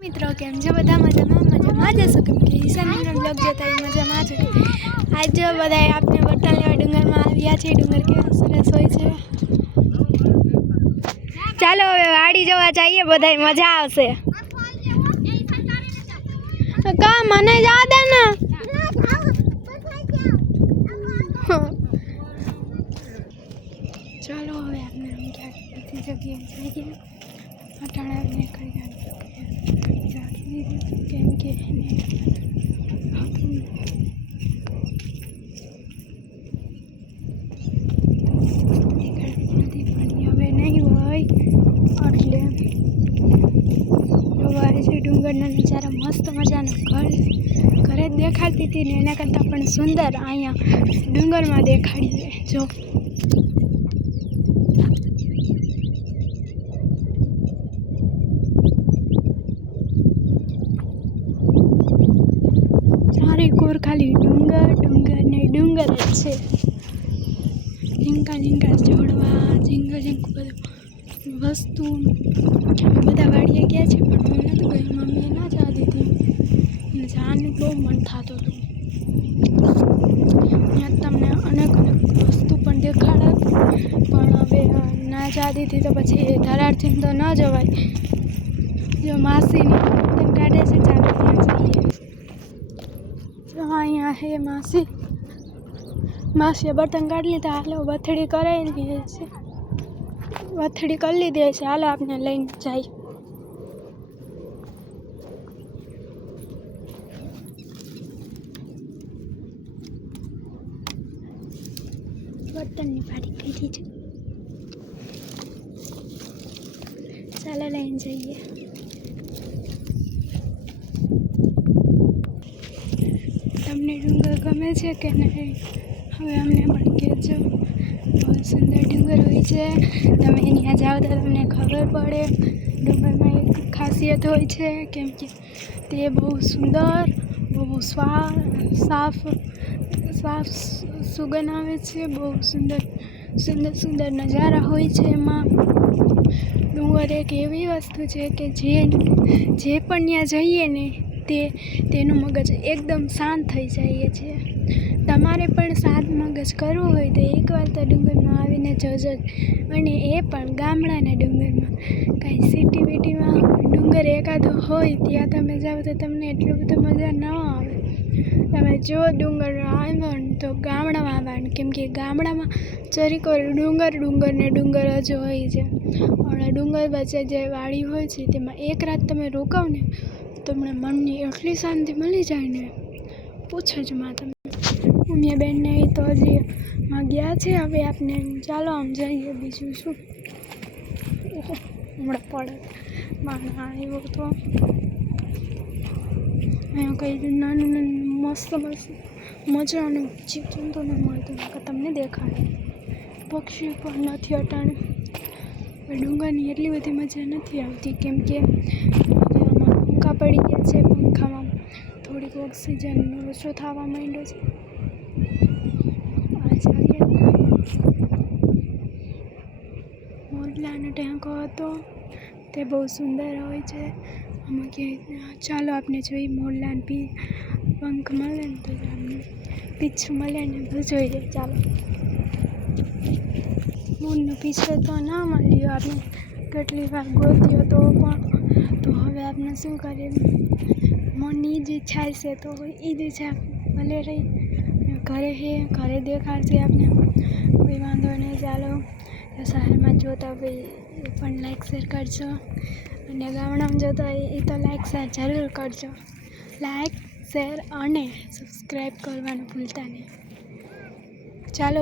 મિત્રો કેમ છો બધા મજામાં જશો કેમ કે ઈશાનનો બ્લોગ જોતા મજામાં જ આજ જો બધા આપણે વટાણ લેવા ડુંગરમાં આવ્યા છે। ડુંગર કેવા સરસ હોય છે। ચાલો હવે વાડી જોવા જઈએ, બધા મજા આવશે। કા મને જા દે ને। ચાલો હવે આપણે બધી જગ્યાએ જઈએ। અટાણે કરી કેમ કે હવે નહીં હોય એટલે સવારે છે ડુંગરના નજારા મસ્ત મજાના ઘરે જ દેખાડતી હતી ને એના કરતાં પણ સુંદર અહીંયા ડુંગરમાં દેખાડીએ। જો ચારે કોર ખાલી ડુંગર ને ડુંગર જ છે। ઝીંકા જોડવા ઝીંક બધું વસ્તુ બધા વાડીએ ગયા છે, પણ હું નથી ગઈ, મમ્મીએ ના જવા દીધી અને જવાનું બહુ મન થતું હતું। ત્યાં તમને અનેક વસ્તુ પણ દેખાડત, પણ હવે ના જવા દીધી તો પછી ધરારથી તો ન જવાય। જો માસીની બર્તન કાઢે છે, ચાલો ત્યાં જઈએ। જો અહીંયા હે માસીએ બર્તન કાઢી લીધા, હાલો વથડી કરાવી દઈએ છે, વથડી કરી લીધી છે, હાલો આપણે લઈને જાય। બર્તનની પાડી કરી છે, ચાલો લઈને જઈએ। તમને ડુંગર ગમે છે કે નહીં હવે અમને પણ કહેજો। બહુ સુંદર ડુંગર હોય છે, તમે ત્યાં જાઓ તો તમને ખબર પડે। ડુંગરમાં એક ખાસિયત હોય છે, કેમ કે તે બહુ સુંદર, બહુ સાફ સુગંધ આવે છે, બહુ સુંદર નજારા હોય છે। એમાં ડુંગર એક એવી વસ્તુ છે કે જે પણ ત્યાં જઈએ ને તેનું મગજ એકદમ શાંત થઈ જાય છે। તમારે પણ શાંત મગજ કરવું હોય તો એકવાર તો ડુંગરમાં આવીને જોજો, અને એ પણ ગામડાના ડુંગરમાં। કાંઈ સિટી બીટીમાં ડુંગર એકાદો હોય ત્યાં તમે જાઓ તો તમને એટલું બધું મજા ન આવે। તમે જો ડુંગર આવ્યો ને તો ગામડામાં આવવાનું, કેમ કે ગામડામાં ચરીકોર ડુંગર ને ડુંગર જ હોય છે। અને ડુંગર વચ્ચે જે વાડી હોય છે તેમાં એક રાત તમે રોકાવ ને તમને મનની એટલી શાંતિ મળી જાય ને પૂછો જ માં તમે। મમ્મી બેનને તો હજી ગયા છે, હવે આપણે ચાલો આમ જઈએ, બીજું શું। હમણાં પડે માણસ આવ્યો તો અહીંયા કંઈ નાનું મસ્ત મજાનું જીવજંતુ ન મળતું, તમને દેખાડે। પક્ષી પણ નથી અટાણે, ડુંગરની એટલી બધી મજા નથી આવતી, કેમ કે આમાં પંખા પડી ગયા છે, પંખામાં થોડીક ઓક્સિજનનો ઓછો થવા માંડ્યો છે। મોરલાનો ટેંકો હતો, તે બહુ સુંદર હોય છે। આમાં કે ચાલો આપણે જોઈએ મોરલાને પંખ મળે ને તો પીછું મળે ને બધું જોઈએ। ચાલો, મોરનો પીછો તો ના મળ્યો, આપણે કેટલી વાર ગોત્યો તો હવે આપણે શું કરીએ, મનની જ ઈચ્છા છે તો એ જ ઈચ્છા ભલે રહી। ઘરે દેખાડશે આપણે, કોઈ વાંધો નહીં। ચાલો શહેરમાં જોતા હોય એ પણ લાઈક શેર કરજો, અને ગામડામાં જોતા હોય એ તો લાઈક શેર જરૂર કરજો। લાઈક શેર અને સબસ્ક્રાઈબ કરવાનું ભૂલતા નહીં। ચાલો